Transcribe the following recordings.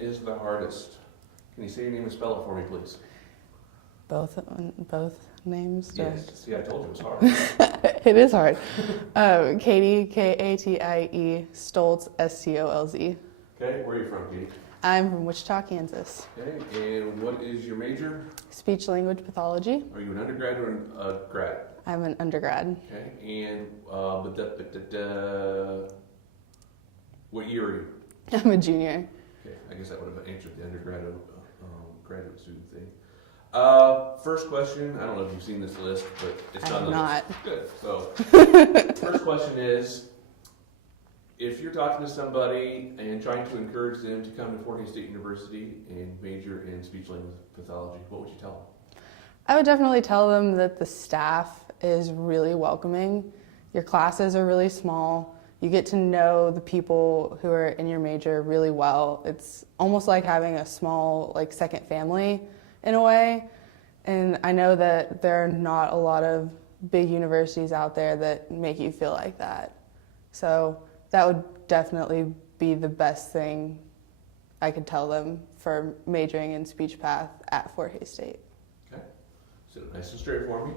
is the hardest? Can you say your name and spell it for me, please? Both names? Yes. See, I told you it was hard. It is hard. Katie, Katie, Stolz, Stolz. Okay, where are you from, Katie? I'm from Wichita, Kansas. Okay, and what is your major? Speech language pathology. Are you an undergrad or a grad? I'm an undergrad. Okay, and what year are you? I'm a junior. Okay, I guess that would have answered the undergrad graduate student thing. First question, I don't know if you've seen this list, but it's on the not. list. Good. So, first question is, if you're talking to somebody and trying to encourage them to come to Fort Hays State University and major in speech language pathology, what would you tell them? I would definitely tell them that the staff is really welcoming. Your classes are really small. You get to know the people who are in your major really well. It's almost like having a small, second family in a way. And I know that there are not a lot of big universities out there that make you feel like that. So that would definitely be the best thing I could tell them for majoring in speech path at Fort Hays State. Okay, so nice and straight for me.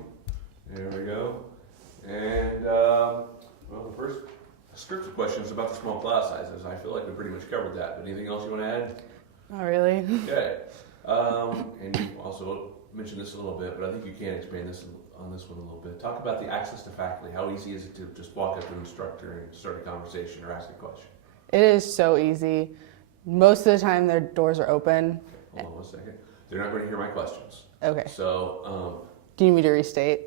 There we go. And well, the first scripted question is about the small class sizes. I feel like we pretty much covered that. But anything else you want to add? Not really. Okay. And you also mentioned this a little bit, but I think you can expand this on this one a little bit. Talk about the access to faculty. How easy is it to just walk up to an instructor and start a conversation or ask a question? It is so easy. Most of the time their doors are open. Okay, hold on 1 second. They're not going to hear my questions. Okay. So, do you need me to restate?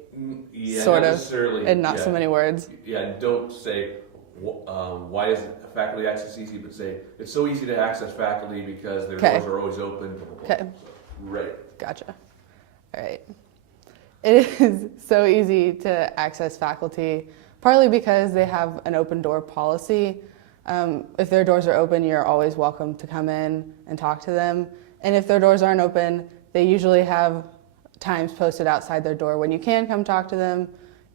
yeah, sort not of, necessarily. and not so many words. Yeah, don't say, why is faculty access easy, but say, it's so easy to access faculty because their doors are always open, blah, blah, blah. Okay. So, right. Gotcha. All right. It is so easy to access faculty, partly because they have an open door policy. If their doors are open, you're always welcome to come in and talk to them. And if their doors aren't open, they usually have times posted outside their door when you can come talk to them.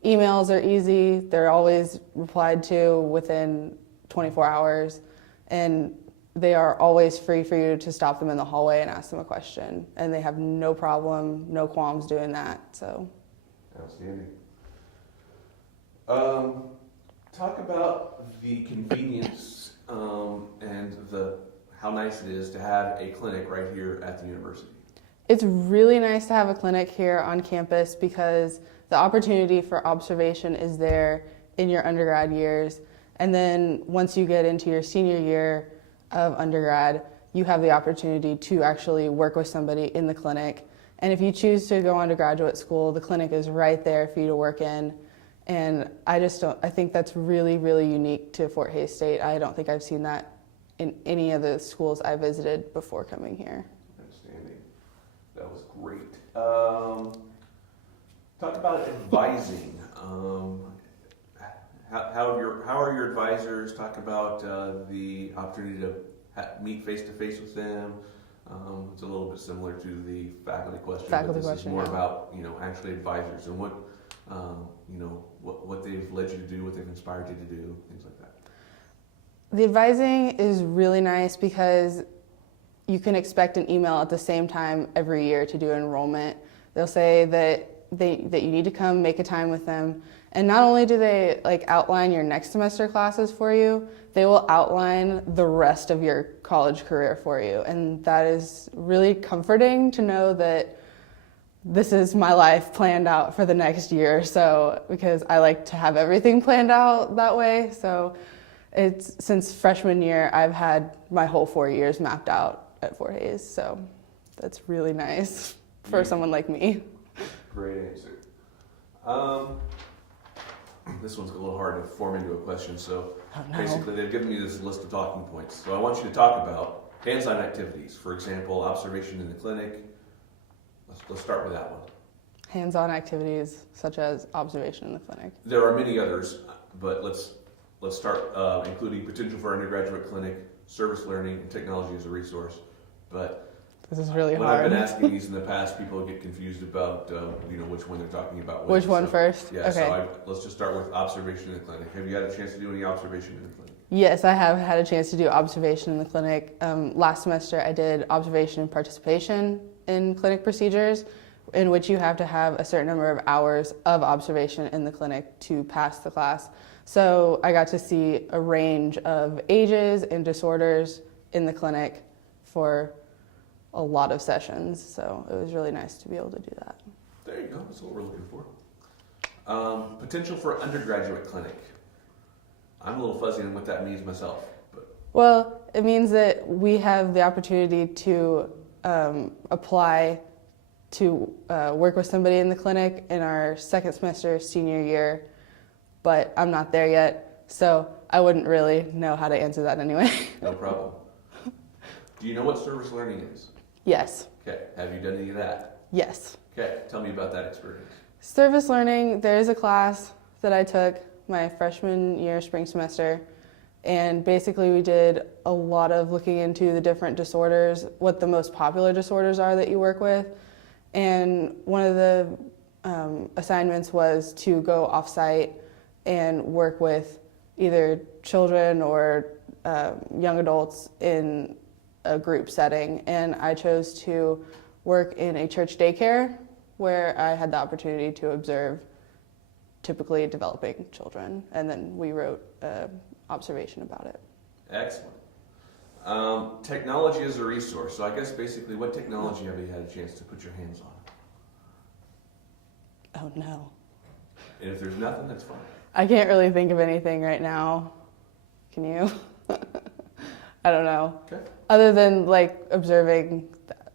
Emails are easy. They're always replied to within 24 hours. And they are always free for you to stop them in the hallway and ask them a question. And they have no problem, no qualms doing that. So, Outstanding. Talk about the convenience and how nice it is to have a clinic right here at the university. It's really nice to have a clinic here on campus because the opportunity for observation is there in your undergrad years. And then once you get into your senior year of undergrad, you have the opportunity to actually work with somebody in the clinic. And if you choose to go on to graduate school, the clinic is right there for you to work in. And I think that's really, really unique to Fort Hays State. I don't think I've seen that in any of the schools I visited before coming here. Outstanding. That was great. Talk about advising. How are your advisors? Talk about the opportunity to meet face-to-face with them. It's a little bit similar to the faculty question, but this is more about actually advisors and what they've led you to do, what they've inspired you to do, things like that. The advising is really nice because you can expect an email at the same time every year to do enrollment. They'll say that you need to come make a time with them. And not only do they outline your next semester classes for you, they will outline the rest of your college career for you. And that is really comforting to know that this is my life planned out for the next year or so, because I like to have everything planned out that way. So since freshman year, I've had my whole 4 years mapped out at Fort Hays. So that's really nice for someone like me. Great answer. This one's a little hard to form into a question, so basically they've given me this list of talking points. So I want you to talk about hands-on activities. For example, observation in the clinic. Let's start with that one. Hands-on activities such as observation in the clinic. There are many others, but let's start including potential for undergraduate clinic, service learning, and technology as a resource. But this is really hard. When I've been asking these in the past, people get confused about which one they're talking about. Which one first? Yeah, okay. So let's just start with observation in the clinic. Have you had a chance to do any observation in the clinic? Yes, I have had a chance to do observation in the clinic. Last semester I did observation and participation in clinic procedures, in which you have to have a certain number of hours of observation in the clinic to pass the class. So I got to see a range of ages and disorders in the clinic for a lot of sessions. So it was really nice to be able to do that. There you go. That's what we're looking for. Potential for undergraduate clinic. I'm a little fuzzy on what that means myself. But. Well, it means that we have the opportunity to apply to work with somebody in the clinic in our second semester senior year, but I'm not there yet, so I wouldn't really know how to answer that anyway. No problem. Do you know what service learning is? Yes. Okay. Have you done any of that? Yes. Okay. Tell me about that experience. Service learning, there is a class that I took my freshman year spring semester, and basically we did a lot of looking into the different disorders, what the most popular disorders are that you work with, and one of the assignments was to go off-site and work with either children or young adults in a group setting, and I chose to work in a church daycare where I had the opportunity to observe typically developing children, and then we wrote an observation about it. Excellent. Technology as a resource. So I guess basically what technology have you had a chance to put your hands on? Oh no. And if there's nothing, that's fine. I can't really think of anything right now. Can you? I don't know. Okay. Other than like observing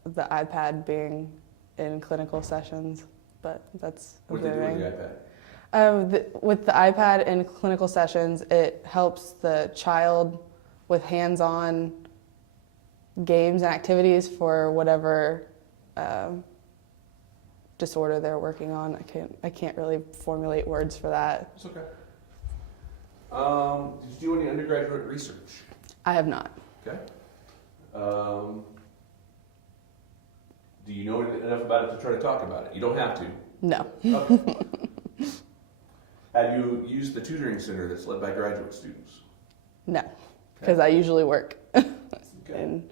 the iPad being in clinical sessions, but that's observing. What do you do with the iPad? With the iPad in clinical sessions, it helps the child with hands-on games and activities for whatever disorder they're working on. I can't really formulate words for that. It's okay. Did you do any undergraduate research? I have not. Okay. Do you know enough about it to try to talk about it? You don't have to. No. Okay. Have you used the tutoring center that's led by graduate students? No, because I usually work. Okay. And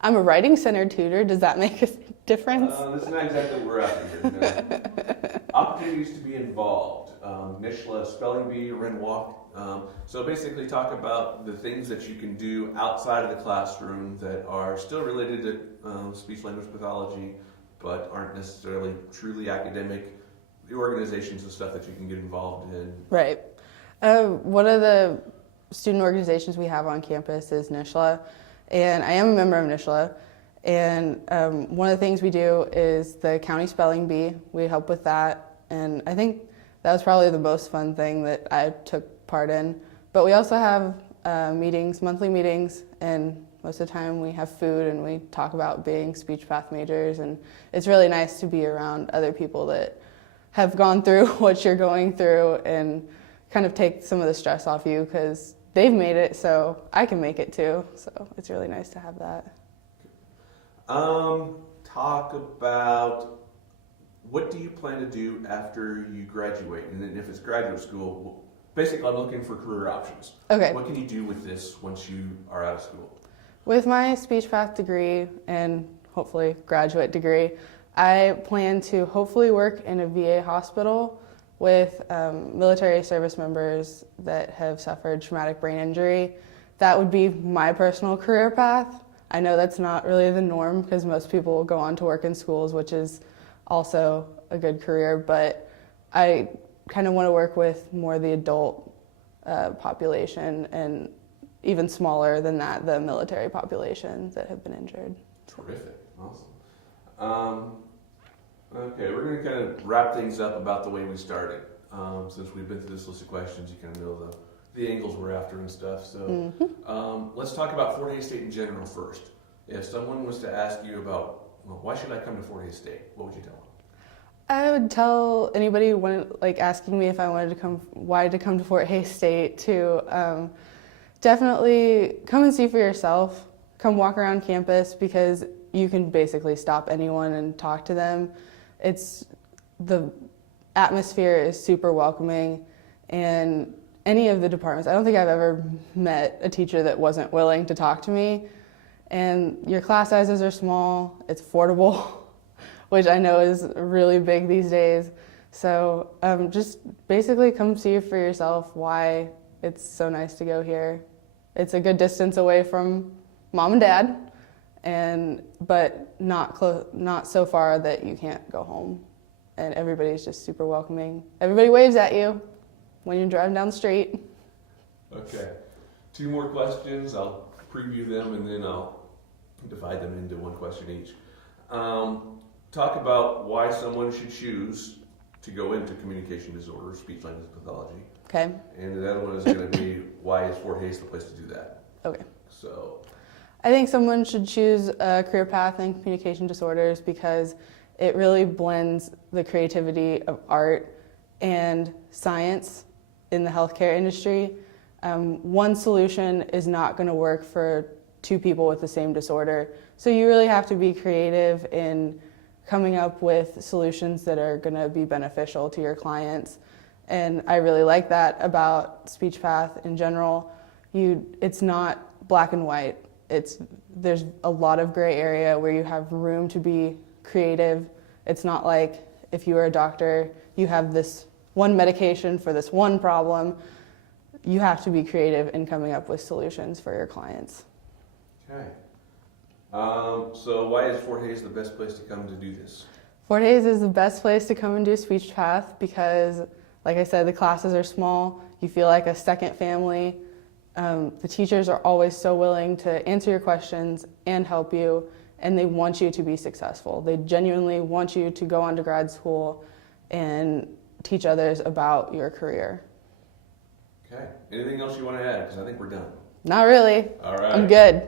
I'm a writing center tutor. Does that make a difference? That's not exactly what we're after here. No. Opportunities to be involved. NISHLA, spelling bee, run walk. So basically talk about the things that you can do outside of the classroom that are still related to speech language pathology, but aren't necessarily truly academic. The organizations and stuff that you can get involved in. Right. One of the student organizations we have on campus is NISHLA, and I am a member of NISHLA. And one of the things we do is the county spelling bee. We help with that, and I think that was probably the most fun thing that I took part in. But we also have meetings, monthly meetings, and most of the time we have food and we talk about being speech path majors, and it's really nice to be around other people that have gone through what you're going through and kind of take some of the stress off you, because they've made it, so I can make it too. So it's really nice to have that. Talk about what do you plan to do after you graduate? And then if it's graduate school, basically I'm looking for career options. Okay. What can you do with this once you are out of school? With my speech path degree and hopefully graduate degree, I plan to hopefully work in a VA hospital with military service members that have suffered traumatic brain injury. That would be my personal career path. I know that's not really the norm because most people will go on to work in schools, which is also a good career, but I kind of want to work with more the adult population, and even smaller than that, the military population that have been injured. Terrific. Awesome. Okay, we're going to kind of wrap things up about the way we started. Since we've been through this list of questions, you kind of know the angles we're after and stuff. So let's talk about Fort Hays State in general first. If someone was to ask you about, well, why should I come to Fort Hays State, what would you tell them? I would tell anybody when, like, asking me if I wanted to come, why to come to Fort Hays State, to definitely come and see for yourself. Come walk around campus, because you can basically stop anyone and talk to them. The atmosphere is super welcoming, and any of the departments. I don't think I've ever met a teacher that wasn't willing to talk to me. And your class sizes are small, it's affordable, which I know is really big these days. So just basically come see for yourself why it's so nice to go here. It's a good distance away from mom and dad, but not so far that you can't go home. And everybody's just super welcoming. Everybody waves at you when you're driving down the street. Okay. 2 more questions. I'll preview them and then I'll divide them into 1 question each. Talk about why someone should choose to go into communication disorders, speech language pathology. Okay. And the other one is going to be why is Fort Hays the place to do that? Okay. So I think someone should choose a career path in communication disorders because it really blends the creativity of art and science in the healthcare industry. One solution is not going to work for 2 people with the same disorder. So you really have to be creative in coming up with solutions that are going to be beneficial to your clients. And I really like that about speech path in general. It's not black and white. There's a lot of gray area where you have room to be creative. It's not like if you are a doctor, you have this one medication for this one problem. You have to be creative in coming up with solutions for your clients. Okay. So why is Fort Hays the best place to come to do this? Fort Hays is the best place to come and do speech path because, like I said, the classes are small. You feel like a second family. The teachers are always so willing to answer your questions and help you, and they want you to be successful. They genuinely want you to go on to grad school and teach others about your career. Okay. Anything else you want to add? Because I think we're done. Not really. All right. I'm good.